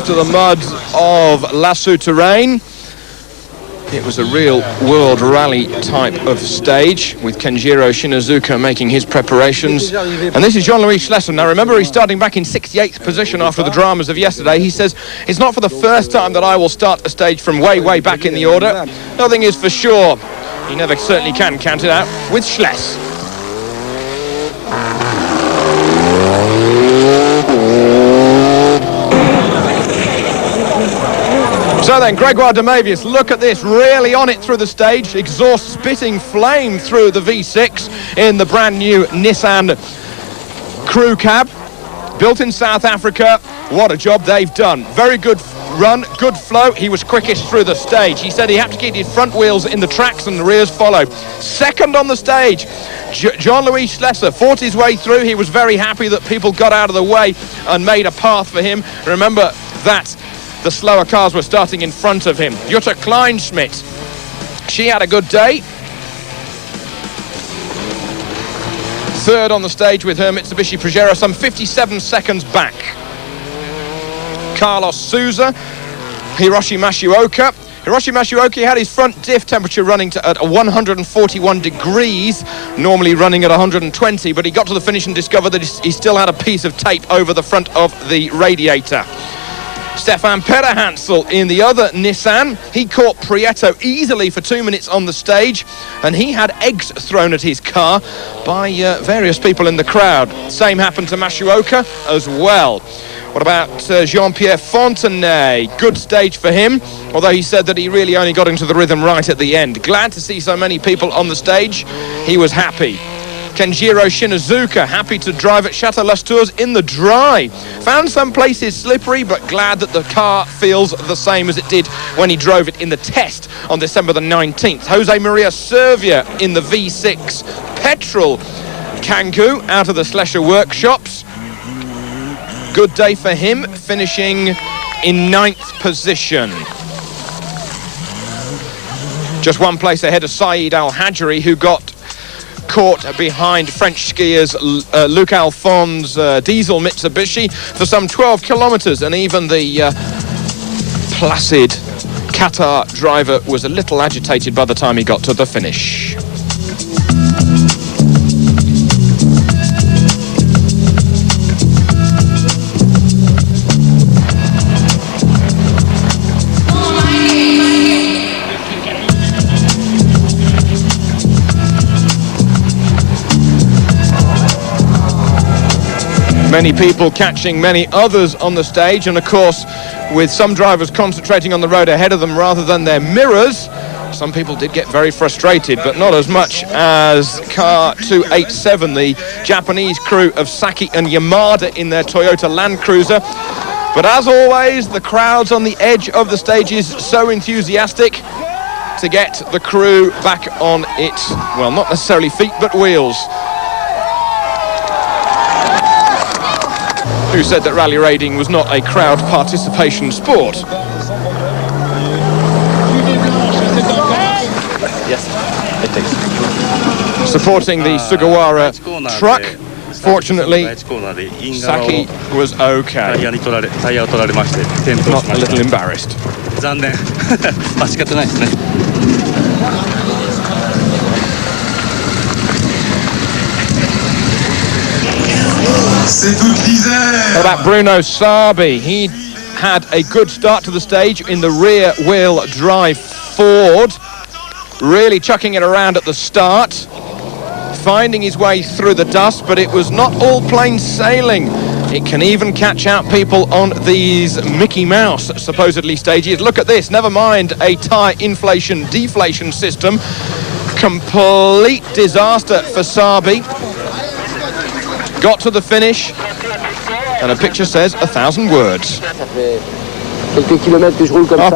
after the mud of La Souterraine. It was a real world rally type of stage, with Kenjiro Shinazuka making his preparations. And this is Jean-Louis Schlesser. Now remember, he's starting back in 68th position after the dramas of yesterday. He says, it's not for the first time that I will start a stage from way, way back in the order. Nothing is for sure. He never certainly can count it out with Schless. So then, Gregoire Demavius, look at this, really on it through the stage, exhaust spitting flame through the V6 in the brand new Nissan crew cab, built in South Africa. What a job they've done. Very good run, good flow. He was quickest through the stage. He said he had to keep his front wheels in the tracks and the rears follow. Second on the stage, Jean-Louis Schlesser fought his way through. He was very happy that people got out of the way and made a path for him. Remember that the slower cars were starting in front of him. Jutta Kleinschmidt, she had a good day. Third on the stage with her Mitsubishi Pajero, some 57 seconds back. Carlos Souza, Hiroshi Mashioka. Hiroshi Mashioka had his front diff temperature running at 141 degrees, normally running at 120, but he got to the finish and discovered that he still had a piece of tape over the front of the radiator. Stefan Pederhansel in the other Nissan, he caught Prieto easily for 2 minutes on the stage, and he had eggs thrown at his car by various people in the crowd. Same happened to Mashioka as well. What about Jean-Pierre Fontenay? Good stage for him, although he said that he really only got into the rhythm right at the end. Glad to see so many people on the stage. He was happy. Kenjiro Shinazuka, happy to drive at Chateau Las Tours in the dry. Found some places slippery, but glad that the car feels the same as it did when he drove it in the test on December the 19th. Jose Maria Servia in the V6 petrol Kangoo out of the Schlesser workshops. Good day for him, finishing in 9th position. Just one place ahead of Saeed Al-Hajri, who got caught behind French skiers Luc Alphonse diesel Mitsubishi for some 12 kilometres, and even the placid Qatar driver was a little agitated by the time he got to the finish. Many people catching many others on the stage, and of course with some drivers concentrating on the road ahead of them rather than their mirrors, some people did get very frustrated, but not as much as car 287, the Japanese crew of Saki and Yamada in their Toyota Land Cruiser. But as always, the crowds on the edge of the stage is so enthusiastic to get the crew back on its, well, not necessarily feet, but wheels. Who said that rally raiding was not a crowd participation sport? Yes, it is. Supporting the Sugawara truck, fortunately, Saki was okay. Not a little embarrassed. What about Bruno Sabi? He had a good start to the stage in the rear-wheel drive Ford, really chucking it around at the start, finding his way through the dust, but it was not all plain sailing. It can even catch out people on these Mickey Mouse, supposedly, stages. Look at this, never mind a tyre inflation-deflation system. Complete disaster for Sabi. Got to the finish, and a picture says 1,000 words. After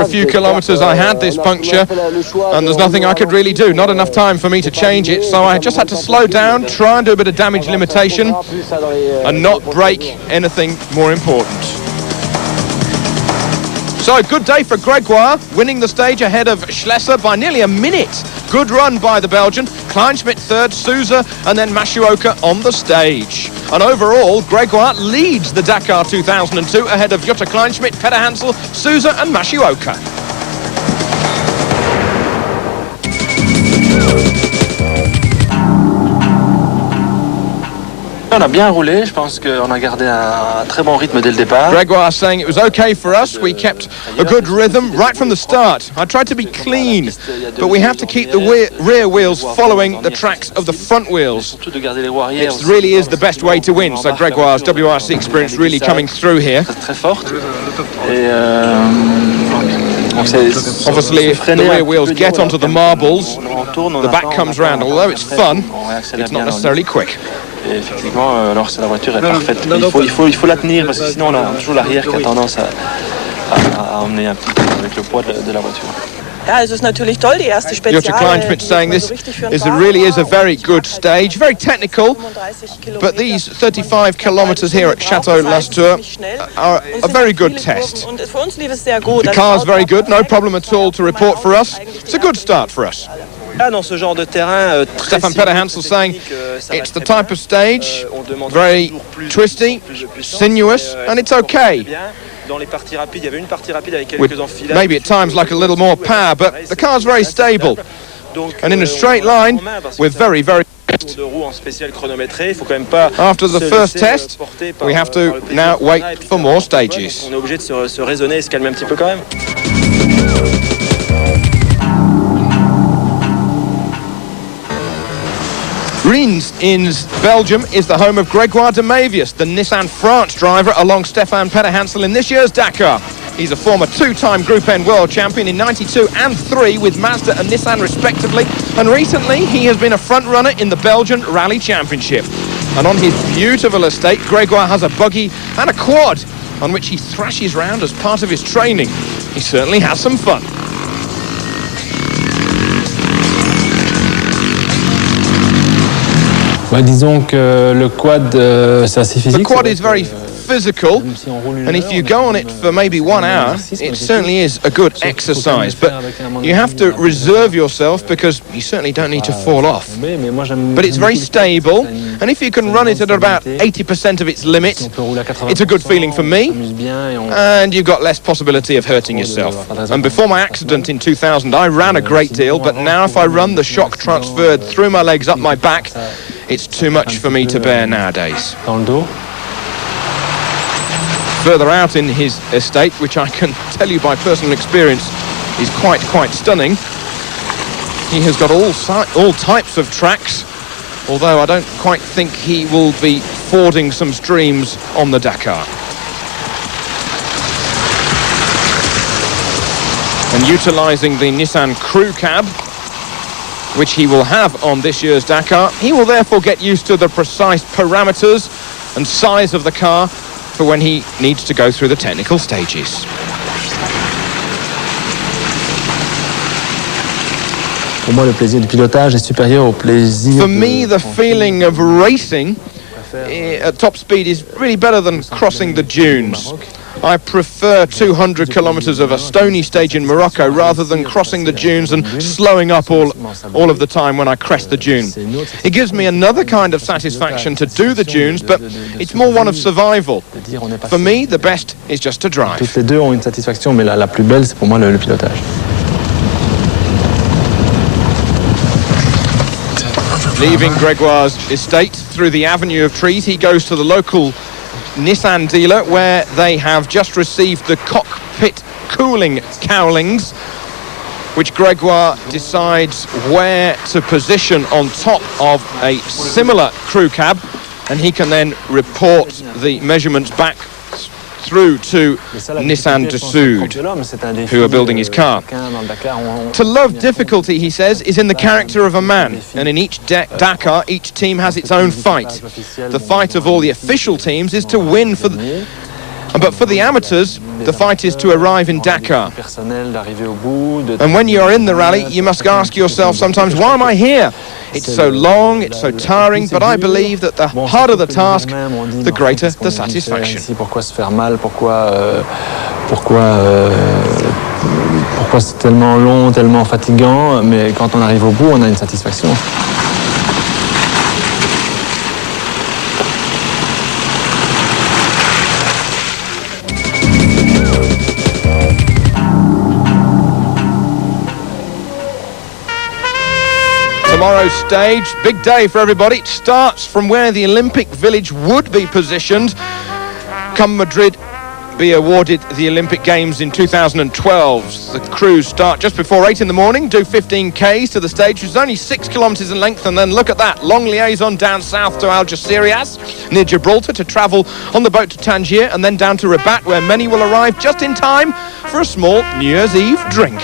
a few kilometres I had this puncture, and there's nothing I could really do. Not enough time for me to change it, so I just had to slow down, try and do a bit of damage limitation, and not break anything more important. So a good day for Gregoire, winning the stage ahead of Schlesser by nearly a minute. Good run by the Belgian. Kleinschmidt third, Souza, and then Masuoka on the stage. And overall, Gregoire leads the Dakar 2002 ahead of Jutta Kleinschmidt, Peter Hansel, Souza and Masuoka. On a bien roulé, je pense qu'on a gardé un très bon rythme dès le départ. Gregoire saying it was okay for us. We kept a good rhythm right from the start. I tried to be clean, but we have to keep the rear wheels following the tracks of the front wheels. It really is the best way to win. So Gregoire's WRC experience really coming through here. Très forte. Et obviously, if the rear wheels get onto the marbles, the back comes round. Although it's fun, it's not necessarily quick. Et effectivement, alors la voiture est parfaite. Il faut la tenir parce que sinon on a toujours l'arrière qui a tendance à emmener un petit peu avec le poids de la voiture. Jutta Kleinschmidt saying this really is a very good stage, very technical, but these 35 kilometers here at Château Lastour are a very good test. The car's very good, no problem at all to report for us. It's a good start for us. Stefan Peter Hansel saying it's the type of stage, very twisty, sinuous, and it's okay. With maybe at times like a little more power, but the car's very stable. And in a straight line, we're very, very good. After the first test, we have to now wait for more stages. Reims in Belgium is the home of Gregoire de Mavius, the Nissan France driver, along Stefan Peter Hansel in this year's Dakar. He's a former two-time Group N world champion in 92 and 3 with Mazda and Nissan respectively, and recently he has been a front-runner in the Belgian Rally Championship. And on his beautiful estate, Gregoire has a buggy and a quad on which he thrashes round as part of his training. He certainly has some fun. Disons que le quad, c'est assez physique. The quad is very physical, and if you go on it for maybe 1 hour, it certainly is a good exercise, but you have to reserve yourself because you certainly don't need to fall off. But it's very stable, and if you can run it at about 80% of its limit, it's a good feeling for me, and you've got less possibility of hurting yourself. And before my accident in 2000, I ran a great deal, but now if I run, the shock transferred through my legs up my back. It's too much for me to bear nowadays. Further out in his estate, which I can tell you by personal experience is quite stunning, he has got all types of tracks, although I don't quite think he will be fording some streams on the Dakar. And utilising the Nissan Crew Cab, which he will have on this year's Dakar, he will therefore get used to the precise parameters and size of the car for when he needs to go through the technical stages. For me, the feeling of racing at top speed is really better than crossing the dunes. I prefer 200 kilometers of a stony stage in Morocco rather than crossing the dunes and slowing up all of the time when I crest the dune. It gives me another kind of satisfaction to do the dunes, but it's more one of survival. For me, the best is just to drive. Toutes les deux ont une satisfaction, mais la plus belle, c'est pour moi le pilotage. Leaving Gregoire's estate through the avenue of trees, he goes to the local Nissan dealer where they have just received the cockpit cooling cowlings, which Gregoire decides where to position on top of a similar crew cab, and he can then report the measurements back through to Nissan de Sud, who are building his car. To love difficulty, he says, is in the character of a man, and in each Dakar, each team has its own fight. The fight of all the official teams is to win but for the amateurs, the fight is to arrive in Dakar. And when you are in the rally, you must ask yourself sometimes, why am I here? It's so long, it's so tiring, but I believe that the harder the task, the greater the satisfaction. pourquoi c'est tellement long, tellement fatigant, mais quand on arrive au bout, on a une satisfaction. Tomorrow's stage, big day for everybody. It starts from where the Olympic Village would be positioned. Come Madrid, be awarded the Olympic Games in 2012. The crews start just before 8 in the morning, do 15 Ks to the stage, which is only 6 kilometres in length, and then look at that, long liaison down south to Algeciras, near Gibraltar, to travel on the boat to Tangier, and then down to Rabat, where many will arrive just in time for a small New Year's Eve drink.